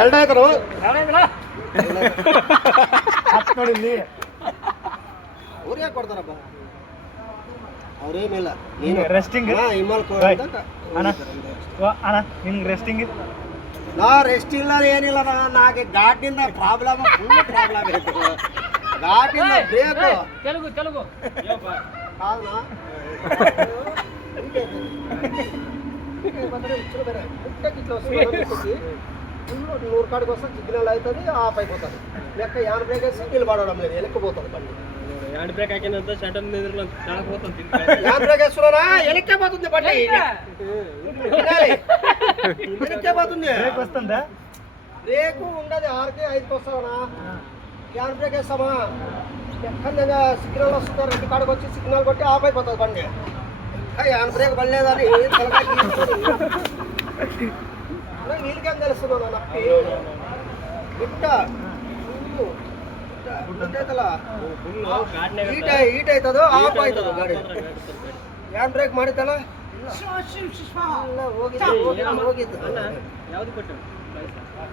ಎರಡಾಯ್ತಾರ ನೋಡಿ ಅವ್ರು ಯಾಕೆ ಕೊಡ್ತಾರಪ್ಪ ಅವ್ರೇನಿಲ್ಲ ನೀನು ರೆಸ್ಟಿಂಗ್ ಹಿಮಾಲ್ ಅಣ್ಣ ನಿಮ್ಗೆ ರೆಸ್ಟಿಂಗ್ ನಾ ರೆಸ್ಟ್ ಇಲ್ಲ ಏನಿಲ್ಲ ನಾಗೆ ಘಾಟಿಂದ ಪ್ರಾಬ್ಲಮ್ ಫುಲ್ ಪ್ರಾಬ್ಲಮ್ ಐತೆ ಘಾಟಿಂದ ಬೇಕು తెలుగు తెలుగు ಕಾರಣ ಬಂದರೆ ಇಚ್ಚರು ಬೇರೆ ಮುಟ್ಟಕ್ಕಿತ್ತು ఫుల్ 100 కాడికి వస్తే సిగ్నల్ అవుతుంది ఆఫ్ అయిపోతుంది లెక్క యాన్ బ్రేక్ వేసి నిలబడడం లేదు వెనక్కిపోతుంది బండి హ్యాండ్ బ్రేక్ ಹಾಕಿನಂತ ಶಟನ್ ನಿದ್ರಲ ತಾಳకపోతుంది యాన్ బ్రేక్ వేస్తున్నా వెనక్కిపోతుంది బండి వెనక్కిపోతుంది బ్రేక్ వస్తుందా బ్రేక్ ఉండదు 6కి 5కి వస్తావనా యాన్ బ్రేక్ వేస్తామా ఎక్కడ సిగ్నల్ వస్తుంది 2 కాడికి వచ్చి సిగ్నల్ కొట్టి ఆఫ్ అయిపోతుంది బండి యాన్ బ్రేక్ పడలేదని వీళ్ళకేం తెలుస్తున్నాను నొప్పి బిట్ట ಹೀಟ್ ಆಯ್ತದ ಆಫ್ ಆಯ್ತದ ಗಾಡಿ ಹ್ಯಾಂಡ್ ಬ್ರೇಕ್ ಮಾಡಿದ್ದಲ್ಲ ಹೋಗಿದ್ದು ಯಾವ್ದು ಕೊಟ್ಟು